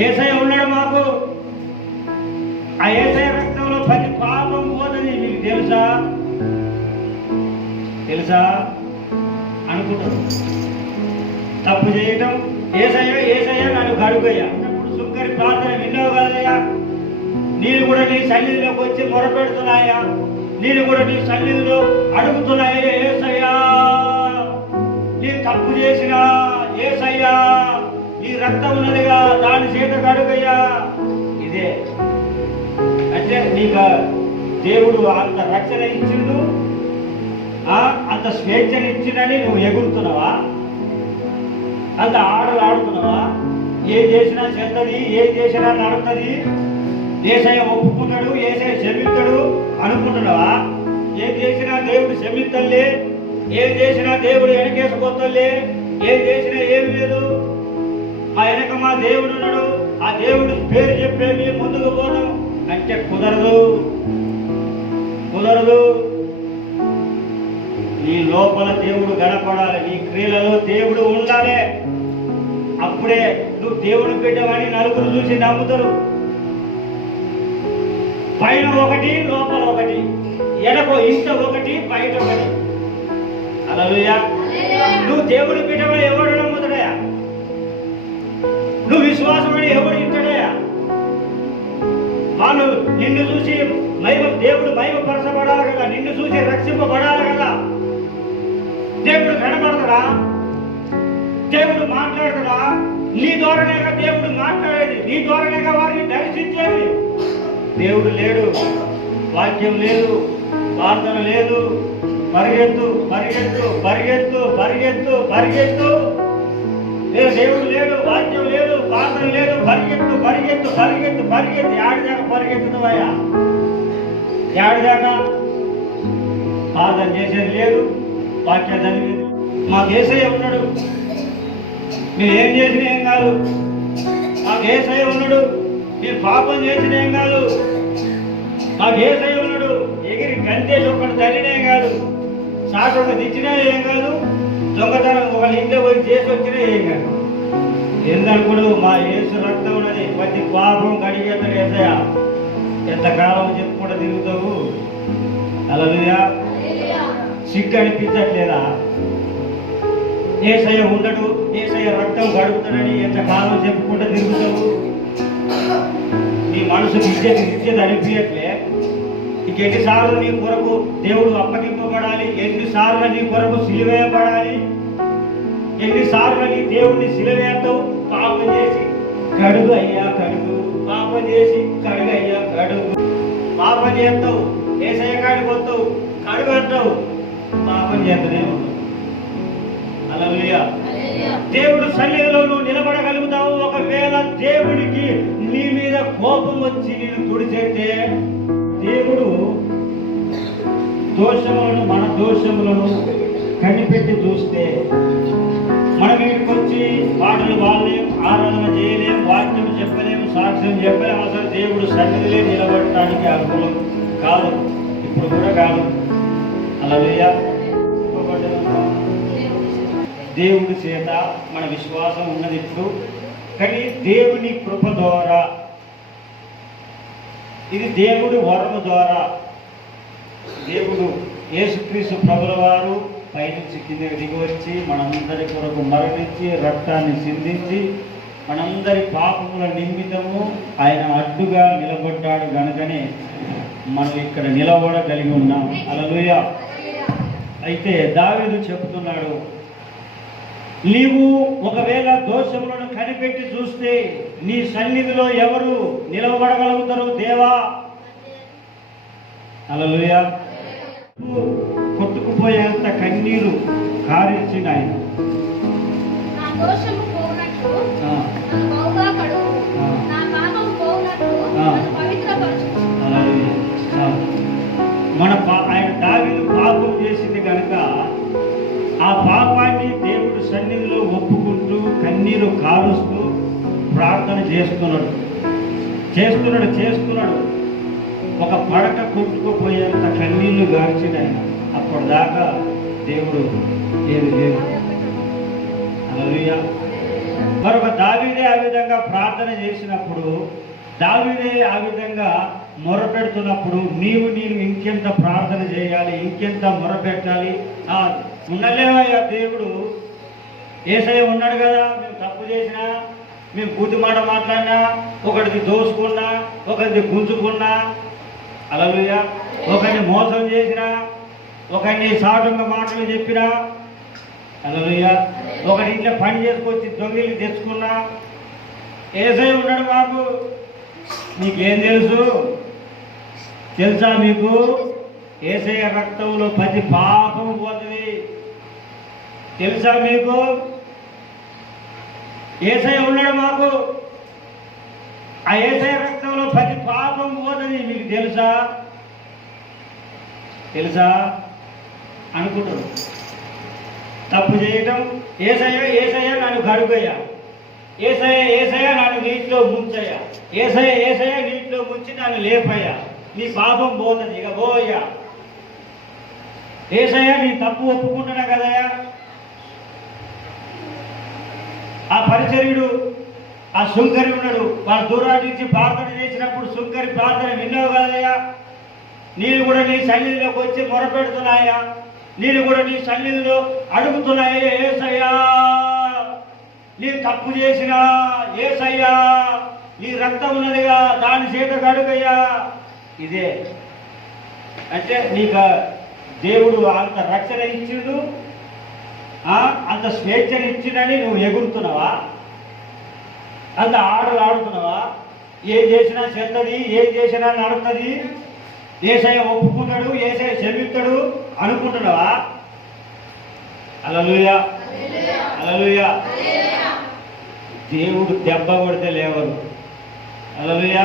యేసయ్య ఉన్నాడు మాకు. ఆ యేసయ్య రక్తంలో ప్రతి పాపం పోతుంది. మీకు తెలుసా తెలుసా అనుకుంటారు. తప్పు చేయటం యేసయ్య యేసయ్య నన్ను కడుగయ్యా. ఇప్పుడు సుక్కరి ప్రార్థన విన్నావు కదయ్యా. నేను కూడా నీ సన్నిధిలోకి వచ్చి మొరపెడుతున్నాయా. నేను కూడా నీ సన్నిధిలో అడుగుతున్నాయా. యేసయ్యా నేను తప్పు చేసినా యేసయ్యా ఈ రక్తం ఉన్నదిగా దాని చేత కడుగయ్యా. ఇదే అంటే నీకు దేవుడు అంత రక్షణ ఇచ్చిండు, అంత స్వేచ్ఛను ఇచ్చిండని నువ్వు ఎగురుతున్నావా? అంత ఆటలు ఆడుతున్నావా? ఏం చేసినా చెందది, ఏం చేసినా నడుతుంది. యేసయ్య ఒప్పుకుంటాడు, యేసయ్య క్షమిస్తాడు అనుకుంటున్నావా? ఏం చేసినా దేవుడు క్షమిస్తలే, ఏం చేసినా దేవుడు వెనకేసుకొస్తలే, ఏం చేసినా ఏమి లేదు. మా వెనక మా దేవుడు ఉన్నాడు, ఆ దేవుడు పేరు చెప్పే మేము ముందుకు పోదాం అంటే కుదరదు, కుదరదు. నీ లోపల దేవుడు కనపడాలి, నీ క్రియలలో దేవుడు ఉండాలి. అప్పుడే నువ్వు దేవుడు పెట్టవని నలుగురు చూసి నమ్ముతారు. పైన ఒకటి లోపల ఒకటి, ఎడకో ఇంట ఒకటి బయట ఒకటి. హల్లెలూయా. నువ్వు దేవుడు పెట్టవని ఎవడు నమ్ముతాడయా? నువ్వు విశ్వాసమని ఎవడు ఇంటాడయా? వాళ్ళు నిన్ను చూసి దేవుడు మహిమపరచబడాలి కదా, నిన్ను చూసి రక్షింపబడాలి కదా. దేవుడు కనబడతాడా? దేవుడు మాట్లాడతాడా? నీ ద్వారానేగా దేవుడు మాట్లాడేది, నీ ద్వారానేగా వారిని దర్శించేది. దేవుడు లేడు, వాక్యం లేదు, ప్రార్థన లేదు. పరిగెత్తు పరిగెత్తు పరిగెత్తు పరిగెత్తు పరిగెత్తు. దేవుడు లేడు, వాక్యం లేదు, ప్రార్థన లేదు. పరిగెత్తు పరిగెత్తు పరిగెత్తు పరిగెత్తు. ఏడాదాకా పరిగెత్తుతావయ్యా? ఏడాదాకా ప్రార్థన చేసేది లేదు, వాక్యం చదివేది. మాకు యేసయ్య ఉన్నాడు, మీరు ఏం చేసిన ఏం కాదు. మాకు యేసయ్య ఉన్నాడు, మీరు పాపం చేసిన ఏం కాదు. మాకు యేసయ్య ఉన్నాడు, ఎగిరి గంతేసి ఒకటి తల్లినే కాదు, సాటి ఒక తెచ్చినా ఏం కాదు, దొంగతనం ఒక ఇంట్లో పోయి చేసి వచ్చినా ఏం కాదు. ఎందుకనుకోడు మా యేసు రక్తం ఉన్నది, ప్రతి పాపం కడిగేస్తాడు యేసయ్య. ఎంతకాలం చెప్పుకుంటూ తిరుగుతావు? హల్లెలూయా. సిగ్గు అనిపించట్లేదా? యేసయ్య ఉండడు, యేసయ్య రక్తం గడుపుతాడని ఎంతకాలం చెప్పుకుంటూ తిరుగుతావు? నీ మనసుకు ఇచ్చేది అనిపించట్లే? నీకు ఎన్నిసార్లు నీ కొరకు దేవుడు అప్పగింపబడాలి, ఎన్నిసార్లు నీ కొరకు సిలువేయబడాలి, ఎన్నిసార్లు నీ దేవుడిని సిలువేస్తావు? పాపం చేసి కడుగు అయ్యా కడుగు, పాపం చేసి కడుగు అయ్యా కడుగు. పాపం చేస్తావు, యేసయ్య కాడికి వస్తావు, కడుగు అంటావు, పాపం చేస్తూనే ఉంటావు. హల్లెలూయా. దేవుడు సన్నిధిలో నువ్వు నిలబడగలుగుతావు. ఒకవేళ దేవుడికి నీ మీద కోపం వచ్చి నేను తుడిచేస్తే, దేవుడు దోషములను మన దోషములను కనిపెట్టి చూస్తే, మనం వీటికి వచ్చి పాటలు పాడలేము, ఆరాధన చేయలేము, వాక్యం చెప్పలేము, సాక్ష్యం చెప్పలేము. అసలు దేవుడు సన్నిధిలో నిలబడటానికి అనుకూలం కాదు, ఇప్పుడు కూడా కాదు. హల్లెలూయా. దేవుడి చేత మన విశ్వాసం ఉన్నది ఇప్పుడు. కానీ దేవుని కృప ద్వారా, ఇది దేవుడి వరము ద్వారా, దేవుడు యేసుక్రీస్తు ప్రభుల వారు పైనుంచి కిందకి దిగి వచ్చి మనందరి కొరకు మరణించి రక్తాన్ని సిందించి మనందరి పాపముల నిమిత్తము ఆయన అడ్డుగా నిలబడ్డాడు గనుకనే మనం ఇక్కడ నిలబడగలిగి ఉన్నాం. హల్లెలూయా. అయితే దావీదు చెప్తున్నాడు, నీవు ఒకవేళ దోషములను కనిపెట్టి చూస్తే నీ సన్నిధిలో ఎవరు నిలబడగలుగుతారు దేవా? హల్లెలూయా. కొట్టుకుపోయేంత కన్నీరు కారించిన ఆయన ఆయన దావీదు పాపం చేసింది కనుక ఆ పాపాన్ని దేవుడు సన్నిధిలో ఒప్పుకుంటూ కన్నీరు కారుస్తూ ప్రార్థన చేస్తున్నాడు. ఒక పడక కొట్టుకుపోయేంత కన్నీళ్లు గార్చిన ఆయన. అప్పటిదాకా దేవుడు ఏమి లేదు. హల్లెలూయా. మరొక దావీదే ఆ విధంగా ప్రార్థన చేసినప్పుడు, దావీదే ఆ విధంగా మొరపెడుతున్నప్పుడు నేను ఇంకెంత ప్రార్థన చేయాలి, ఇంకెంత మొరపెట్టాలి? ఉండలేవయ్యా దేవుడు. యేసయ్య ఉన్నాడు కదా, మేము తప్పు చేసినా, మేము బూతి మాట మాట్లాడినా, ఒకటిది దోసుకున్నా, ఒకరిది గుంజుకున్నా, హల్లెలూయా, ఒకరిని మోసం చేసినా, ఒకరిని సాటుగా మాటలు చెప్పినా, హల్లెలూయా, ఒకరి ఇంట్లో పని చేసుకొచ్చి దొంగిలి తెచ్చుకున్నా, యేసయ్య ఉన్నాడు బాబు. నీకేం తెలుసా మీకు? యేసయ్య రక్తంలో ప్రతి పాపం పోతుంది. తెలుసా మీకు? యేసయ్య ఉన్నాడు మాకు. ఆ యేసయ్య రక్తంలో ప్రతి పాపం పోతుంది. మీకు తెలుసా అనుకుంటారు. తప్పు చేయటం, యేసయ్య నన్ను కడుగయ్యా, యేసయ్య నన్ను నీటిలో ముంచయ్యా, యేసయ్య నీటిలో ముంచి నన్ను లేపయ్యా, నీ పాపం పోతుంది, ఇక పోయ్యా. యేసయ్య నీ తప్పు ఒప్పుకుంటున్నా కదయ్యా. ఆ పరిచర్యుడు, ఆ శుంకరి ఉన్నాడు, వాడు దూరాటి నుంచి ప్రార్థన చేసినప్పుడు శుంకరి ప్రార్థన విన్నావు కదయ్యా. నేను కూడా నీ సన్నిధిలోకి వచ్చి మొరపెడుతున్నాయా, నేను కూడా నీ సన్నిధిలో అడుగుతున్నాయా, యేసయ్యా నీ తప్పు చేసినా, యేసయ్యా నీ రక్తం ఉన్నదిగా, దాని చేత కడుగయ్యా. ఇదే అంటే నీకు దేవుడు అంత రక్షణ ఇచ్చిండు, అంత స్వేచ్ఛను ఇచ్చిండని నువ్వు ఎగురుతున్నావా? అంత ఆటలు ఆడుతున్నావా? ఏం చేసినా చెత్తది, ఏం చేసినా నడుతుంది, యేసయ్య ఒప్పుకుంటాడు, యేసయ్య క్షమిస్తాడు అనుకుంటున్నావా? హల్లెలూయా, హల్లెలూయా. దేవుడు దెబ్బ కొడితే లేవరు. హల్లెలూయా.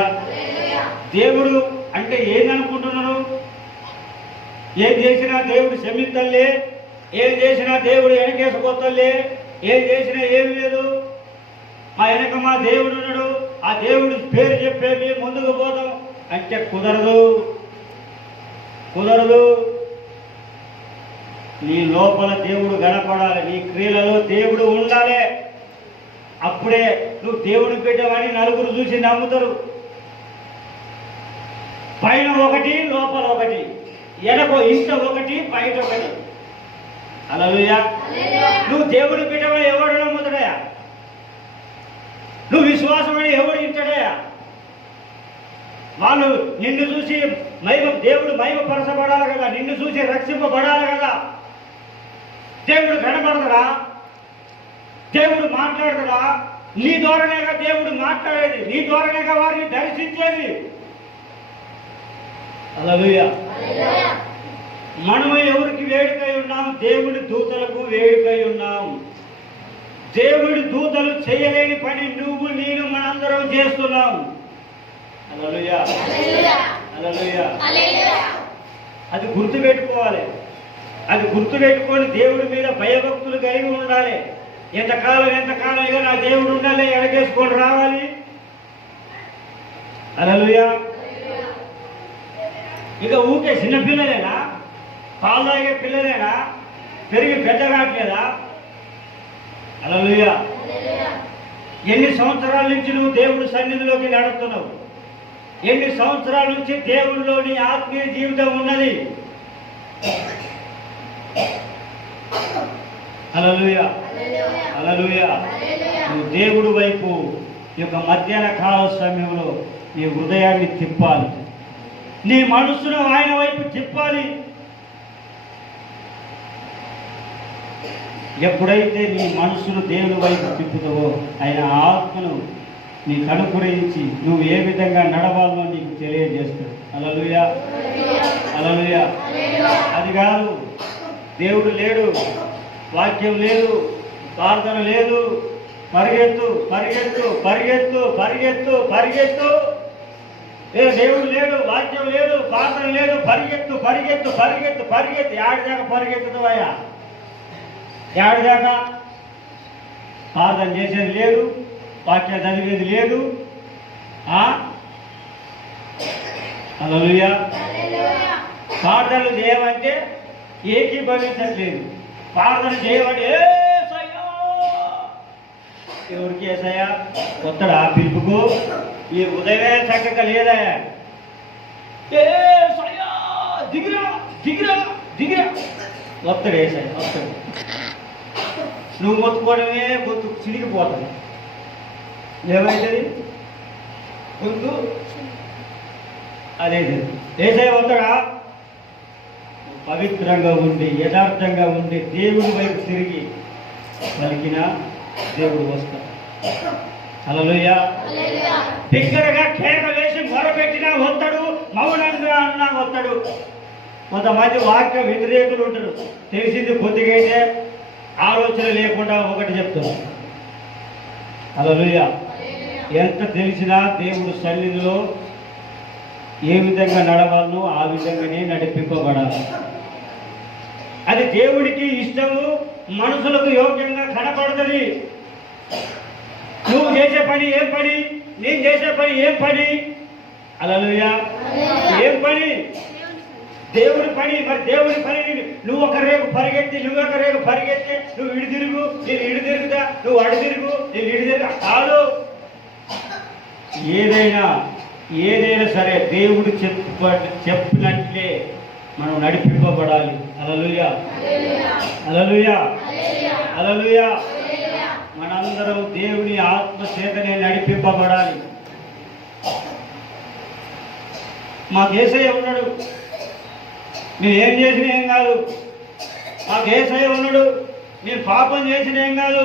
దేవుడు అంటే ఏందనుకుంటున్నారు? ఏం చేసినా దేవుడు క్షమిస్తలే, ఏం చేసినా దేవుడు వెనకేసుకోతలే, ఏం చేసినా ఏమి లేదు, మా వెనక మా దేవుడు ఉన్నాడు, ఆ దేవుడి పేరు చెప్పేమి ముందుకు పోతాం అంటే కుదరదు. నీ లోపల దేవుడు కనపడాలి, నీ క్రియలలో దేవుడు ఉండాలి. అప్పుడే నువ్వు దేవుడు పెట్టావని నలుగురు చూసి నమ్ముతారు. పైన ఒకటి, లోపల ఒకటి, వెనక ఇంట ఒకటి, బయట ఒకటి. హల్లెలూయా. నువ్వు దేవుడు పెట్టావని ఎవడు నమ్ముతాడయా? నువ్వు విశ్వాసమని ఎవడు ఇంటాడయా? వాళ్ళు నిన్ను చూసి దేవుడు మహిమపరచబడాలి కదా, నిన్ను చూసి రక్షింపబడాలి కదా. దేవుడు కనబడతాడా? దేవుడు మాట్లాడతాడా? నీ ద్వారానేగా దేవుడు మాట్లాడేది, నీ ద్వారానేగా వారిని దర్శించేది. హల్లెలూయా. మనము ఎవరికి వేడుకై ఉన్నాం? దేవుడి దూతలకు వేడుకై ఉన్నాం. దేవుడి దూతలు చేయలేని పని నువ్వు నేను మనందరం చేస్తున్నాం. హల్లెలూయా, హల్లెలూయా. అది గుర్తుపెట్టుకోవాలి. అది గుర్తుపెట్టుకొని దేవుడి మీద భయభక్తులు కలిగి ఉండాలి. ఎంతకాలం ఇక నా దేవుడు ఉండాలి, ఎడకేసుకొని రావాలి. హల్లెలూయా. ఇక ఊకే చిన్నపిల్లలేనా? పాలు తాగే పిల్లలేనా? పెరిగి పెద్ద కావట్లేదా? హల్లెలూయా. ఎన్ని సంవత్సరాల నుంచి నువ్వు దేవుడి సన్నిధిలోకి నడుస్తున్నావు? ఎన్ని సంవత్సరాల నుంచి దేవుడిలోని ఆత్మీయ జీవితం ఉన్నది? హల్లెలూయా, హల్లెలూయా. నువ్వు దేవుడి వైపు ఈ యొక్క మధ్యాహ్న కాల సమయంలో నీ హృదయాన్ని తిప్పాలి, నీ మనస్సును ఆయన వైపు తిప్పాలి. ఎప్పుడైతే నీ మనస్సును దేవుని వైపు తిప్పుతావో ఆయన ఆత్మను నీకు అనుగ్రహించి నువ్వు ఏ విధంగా నడవాలో నీకు తెలియజేస్తాడు. హల్లెలూయా, హల్లెలూయా. అది కాదు, దేవుడు లేడు, వాక్యం లేదు, ప్రార్థన లేదు, పరిగెత్తు పరిగెత్తు పరిగెత్తు పరిగెత్తు పరిగెత్తు. దేవుడు లేడు, వాక్యం లేదు, ప్రార్థన లేదు, పరిగెత్తు పరిగెత్తు పరిగెత్తు పరిగెత్తు. ఏడాదాకా పరిగెత్తుతావయ్యా? ఏడాదాకా ప్రార్థన చేసేది లేదు, వాక్యం చదివేది లేదు. హల్లెలూయా. ప్రార్థనలు చేయమంటే ఏకీభవించట్లేదు. ప్రార్థన చేయమంటే ఎవరికి ఏసయ్యా కొత్తడా పిలుపుకు? ఈ ఉదయమే చక్కగా లేదా? ఏసయ్యా దిగిరా దిగిరా దిగిరా వస్తాడు ఏసయ్య వస్తాడు. నువ్వు మొత్తుకోవడమే గొంతు చిరిగిపోతుంది. ఏమైతుంది గొంతు? అదే ఏసయ్య వస్తాడా? పవిత్రంగా ఉండి యథార్థంగా ఉండి దేవుడి వైపు తిరిగి పలికిన దేవుడు వస్తాడు. హల్లెలూయా. బిగ్గరగా కేక వేసి మొరపెట్టినా వస్తాడు, మౌనంగా అన్నా వస్తాడు. కొంతమంది వాక్య వ్యతిరేకులు ఉంటారు. తెలిసింది కొద్దిగా అయితే ఆలోచన లేకుండా ఒకటి చెప్తారు. హల్లెలూయా. ఎంత తెలిసినా దేవుడు సన్నిధిలో ఏ విధంగా నడవాలనో ఆ విధంగానే నడిపింపబడాలి. అది దేవుడికి ఇష్టము, మనుషులకు యోగ్యంగా కనపడుతుంది. నువ్వు చేసే పని ఏం పని? నేను చేసే పని ఏం పని? హల్లెలూయా. ఏం పని? దేవుడి పని. మరి దేవుడి పని నువ్వు ఒక రేపు పరిగెత్తి, నువ్వు ఒక రేపు పరిగెత్తి, నువ్వు ఇడి తిరుగు, నేను ఇడి తిరుగుతా, నువ్వు అడి తిరుగు, నేను ఇడి తిరుగు కాదు. ఏదైనా సరే దేవుడు చెప్పినట్లే మనం నడిపింపబడాలి. హల్లెలూయా హల్లెలూయా హల్లెలూయా. మనందరం దేవుని ఆత్మ చేతనే నడిపింపబడాలి. మాకు యేసయ్య ఉన్నాడు, నేను ఏం చేసిన ఏం కాదు. మాకు యేసయ్య ఉన్నాడు, నేను పాపం చేసిన ఏం కాదు.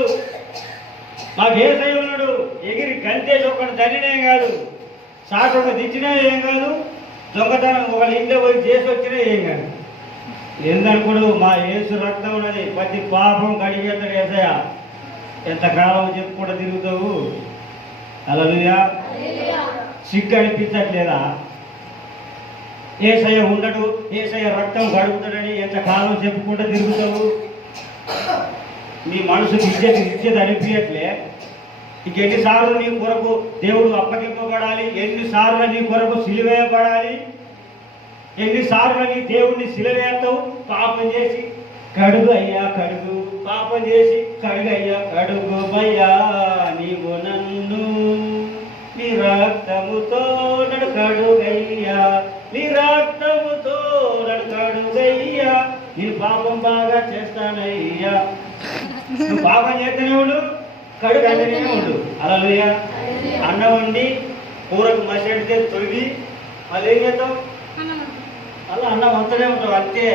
మాకు యేసయ్య ఉన్నాడు, ఎగిరి గంతేసి ఒకటి తల్లినేం కాదు, సాకుడు దిచ్చినా ఏం కాదు, దొంగతనం ఒకళ్ళ ఇంట్లో పోయి చేసి వచ్చినా ఏం కాదు. ఏందనుకోడు, మా యేసు రక్తం ఉన్నది, ప్రతి పాపం కడిగేస్తాడు యేసయ్య. ఎంతకాలం చెప్పుకుంటూ తిరుగుతావు? హల్లెలూయా. సిగ్గు అనిపించట్లేదా? యేసయ్య ఉండడు, యేసయ్య రక్తం కడుగుతాడని ఎంతకాలం చెప్పుకుంటూ తిరుగుతావు? నీ మనసుకు ఇచ్చేది అనిపించట్లే? ఇంకెన్నిసార్లు నీ కొరకు దేవుడు అప్పగింపబడాలి? ఎన్నిసార్లు నీ కొరకు సిలువేయబడాలి? ఎన్నిసార్లు నీ దేవుడిని సిలువేస్తావు? పాపం చేసి కడుగు అయ్యా కడుగు, పాపం చేసి కడుగు అయ్యా కడుగు అయ్యా, నీవు నన్ను నీ రక్తముతో నడు కడుగయ్యా, నీ రక్తముతో నడు కడుగయ్యా, నీ పాపం బాగా చేస్తానయ్యా. నువ్వు పాపం చేస్తూనే ఉండు, కడుగు అంటేనే ఉండు. హల్లెలూయా. అన్నం వండి కూరకు మసడితే తొలిగి మళ్ళీ ఏం చేస్తావు? మళ్ళీ అన్నం వంతనే ఉంటావు. అంతే,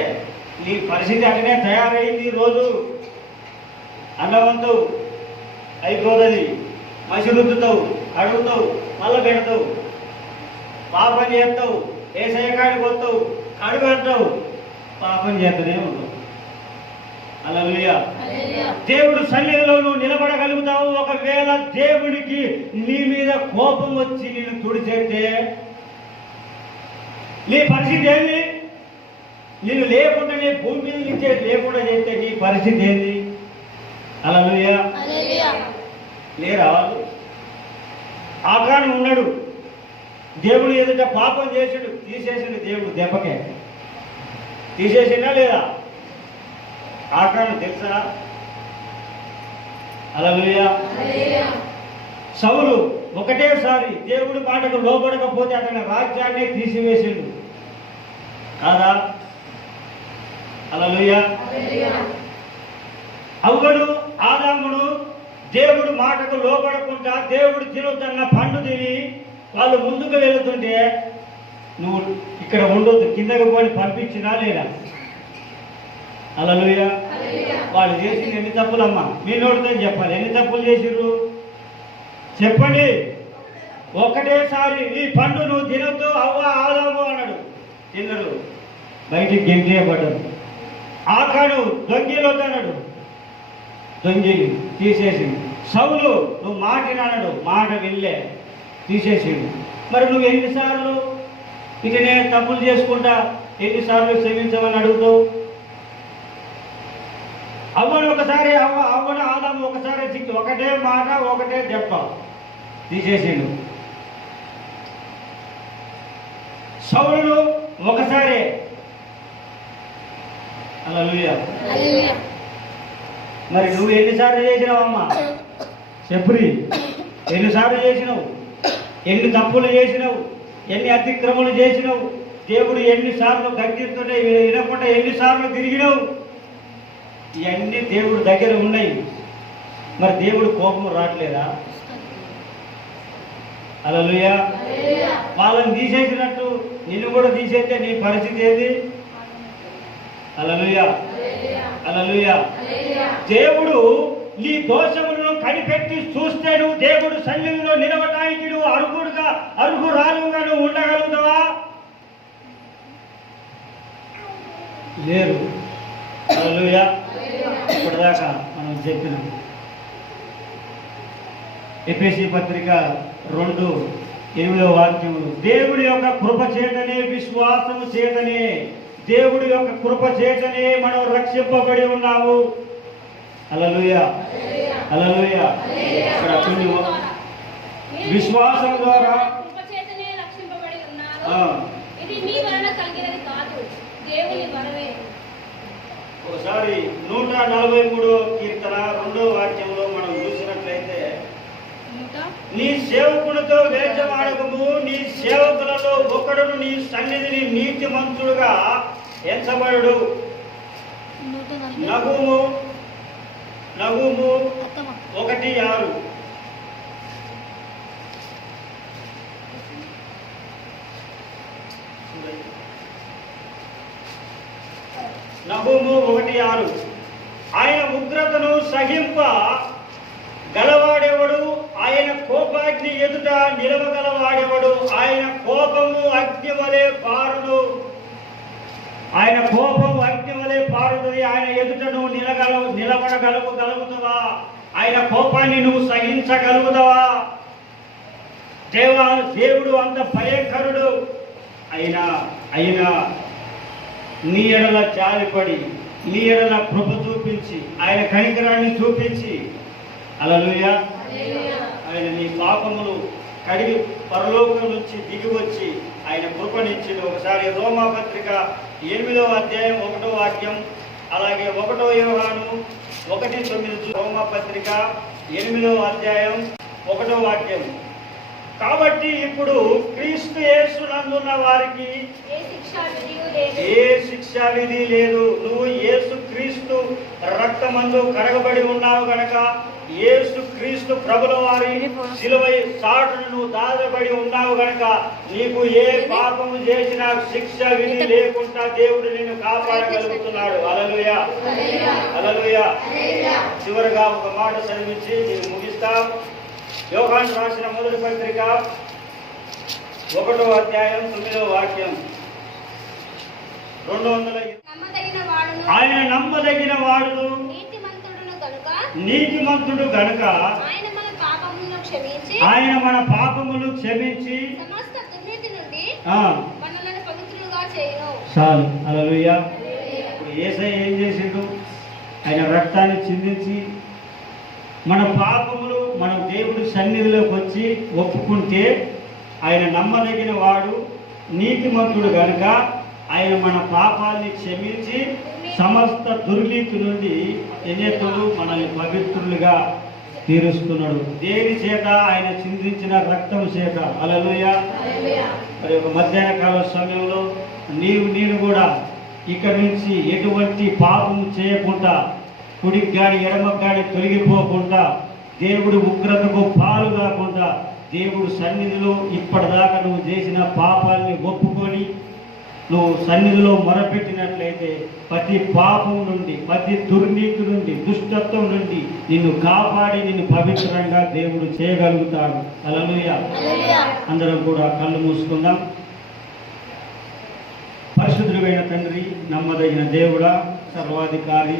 నీ పరిస్థితి అక్కడే తయారైంది. రోజు అన్నం వంతవు అయిపోతుంది, మసి రుద్దుతావు, అడుగుతావు, మళ్ళీ పెడతావు, పాపం చేస్తావు, యేసయ్య కాడికి వస్తావు, కడుగు అంటావు, పాపం చేస్తూనే ఉంటావు. హల్లెలూయా. దేవుడు సన్నిధిలో నువ్వు నిలబడగలుగుతావు. ఒకవేళ దేవుడికి నీ మీద కోపం వచ్చి నేను తుడిచేస్తే నీ పరిస్థితి ఏంది? నేను లేకుండా నీ భూమి మీద నుంచి లేకుండా చేస్తే నీ పరిస్థితి ఏంది? హల్లెలూయా. లేరా వాళ్ళు? ఆకాని ఉన్నాడు, దేవుడు ఎదుట పాపం చేసాడు, తీసేసాడు. దేవుడు దెబ్బకే తీసేసిందా లేదా? ఆకాను తెలుసా? హల్లెలూయా. సౌలు ఒకటేసారి దేవుడి మాటకు లోబడకపోతే అతని రాజ్యాన్ని తీసివేసిండు కాదా? హల్లెలూయా. అవ్వడు ఆదాముడు దేవుడు మాటకు లోబడకుండా దేవుడు తినొద్దన్న పండు తిని వాళ్ళు ముందుకు వెళుతుంటే నువ్వు ఇక్కడ ఉండొద్దు, కిందకి పోయి పంపించినా లేదా? హల్లెలూయా. వాళ్ళు చేసింది ఎన్ని తప్పులమ్మా? మీ నోటితో చెప్పాలి. ఎన్ని తప్పులు చేసిర్రు చెప్పండి. ఒకటేసారి ఈ పండు నువ్వు తినొద్దు అవ్వ ఆదాము అన్నాడు, తిన్నరు, బయటికి గెంటేయబడ్డారు. ఆకాను దొంగిలు వద్దన్నాడు, దొంగి తీసేసి. సౌలు నువ్వు మాటినాడు, మాట వెళ్ళే తీసేసిండు. మరి నువ్వు ఎన్నిసార్లు ఇక నేను తప్పులు చేసుకుంటా ఎన్నిసార్లు క్షమించమని అడుగుతావు? అవ్వను ఒకసారి అవ్వను ఆదాము ఒకసారి చిక్కి ఒకటే మాట ఒకటే దెబ్బ తీసేసిండు. సౌలు ఒకసారి. హల్లెలూయా. మరి నువ్వు ఎన్నిసార్లు చేసినావమ్మా? చెప్పురి, ఎన్నిసార్లు చేసినావు, ఎన్ని తప్పులు చేసినావు, ఎన్ని అతిక్రమలు చేసినావు, దేవుడు ఎన్నిసార్లు గర్జిస్తుంటే వినకుండా ఎన్నిసార్లు తిరిగినావు. ఇవన్నీ దేవుడు దగ్గర ఉన్నాయి. మరి దేవుడు కోపం రావట్లేదా? హల్లెలూయా. వాళ్ళని తీసేసినట్టు నిన్ను కూడా తీసేస్తే నీ పరిస్థితి ఏది? హల్లెలూయా, హల్లెలూయా. దేవుడు నీ దోషములను కనిపెట్టి చూస్తే నువ్వు దేవుడు సన్నిధిలో నిలవటానికి నువ్వు అర్హురాలుగా నువ్వు ఉండగలుగుతావా? లేరు. హల్లెలూయా. ఇప్పటిదాకా మనం చెప్పినాం. ఎఫెసీ పత్రిక 2:8 వాక్యములు, దేవుడి యొక్క కృప చేతనే, విశ్వాసము చేతనే, దేవుడి యొక్క కృప చేతనే మనం రక్షింపబడి ఉన్నాము. హల్లెలూయా, హల్లెలూయా. ఇక్కడ కొన్ని విశ్వాసం ద్వారా ఒకసారి 143 కీర్తన 2వ వాక్యంలో మనం చూసినట్లయితే, నీ సేవకునితో వేషమాడకము, నీ సేవకులలో ఒకడును నీ సన్నిధిని నీతిమంతుడుగా ఎంచబడు. నహూము 1:6. నహూము 1:6. ఆయన ఉగ్రతను సహింప గలవాడెవడు, ఆయన కోపాగ్ని ఎదుట నిలవగలవాడెవడు. ఆయన కోపము అగ్ని వలె పారును, ఆయన కోపము అగ్ని వలె పారుతుంది. ఆయన ఎదుట నువ్వు నిలబడగలుగుతావా? ఆయన కోపాన్ని నువ్వు సహించగలుగుతావా? దేవుడు అంత భయంకరుడు. అయినా నీ ఎడల జాలిపడి, నీ ఎడల కృప చూపించి, ఆయన కనికరాన్ని చూపించి, హల్లెలూయా, ఆయన నీ పాపములు కడిగి పరలోకం నుంచి దిగి వచ్చి ఆయన కృపనిచ్చి. ఒకసారి రోమాపత్రిక 8వ అధ్యాయం 1వ వాక్యం, అలాగే 1 యోహాను 1:9. రోమాపత్రిక 8వ అధ్యాయం 1వ వాక్యం. కాబట్టి ఇప్పుడు క్రీస్తు యేసునందున్న వారికి ఏ శిక్షా విధి లేదు. నువ్వు యేసు క్రీస్తు రక్తమందు కడగబడి ఉన్నావు గనక, యేసు క్రీస్తు ప్రభుల వారి శిలువ చాటును నువ్వు దాచబడి ఉన్నావు గనక, నీకు ఏ పాపము చేసినా శిక్ష విధి లేకుండా దేవుడు నిన్ను కాపాడగలుగుతున్నాడు. హల్లెలూయా, హల్లెలూయా. చివరిగా ఒక మాట చదివించి నేను ముగిస్తాం. యోహాను రాసిన మొదటి పత్రిక 1వ అధ్యాయం 9వ వాక్యం. 200. ఆయన నమ్మదగిన వాడును, నీతిమంతుడు గనుక ఆయన మన పాపములు క్షమించి చాలు. హల్లెలూయా. ఇప్పుడు యేసయ్య ఏం చేసిండు? ఆయన రక్తాన్ని చిందించి మన పాపములు మనం దేవుడి సన్నిధిలోకి వచ్చి ఒప్పుకుంటే ఆయన నమ్మదగిన వాడు, నీతిమంతుడు గనుక ఆయన మన పాపాన్ని క్షమించి సమస్త దుర్నీతి నుండి ఎన్నికలు మనల్ని పవిత్రులుగా తీరుస్తున్నాడు. దేని చేత? ఆయన చిందించిన రక్తం చేత. హల్లెలూయా. మరి ఒక మధ్యాహ్న కాల సమయంలో నేను కూడా ఇక్కడి నుంచి ఎటువంటి పాపం చేయకుండా, కుడికి గాని ఎడమకు గాని తొలగిపోకుండా, దేవుడి ఉగ్రతకు పాలు కాకుండా, దేవుడు సన్నిధిలో ఇప్పటిదాకా నువ్వు చేసిన పాపాలని ఒప్పుకొని నువ్వు సన్నిధిలో మొరపెట్టినట్లయితే ప్రతి పాపం నుండి, ప్రతి దుర్నీతి నుండి, దుష్టత్వం నుండి నిన్ను కాపాడి నిన్ను పవిత్రంగా దేవుడు చేయగలుగుతాడు. హల్లెలూయా. అందరం కూడా కళ్ళు మూసుకుందాం. పరిశుద్ధుడైన తండ్రి, నమ్మదగిన దేవుడా, సర్వాధికారి,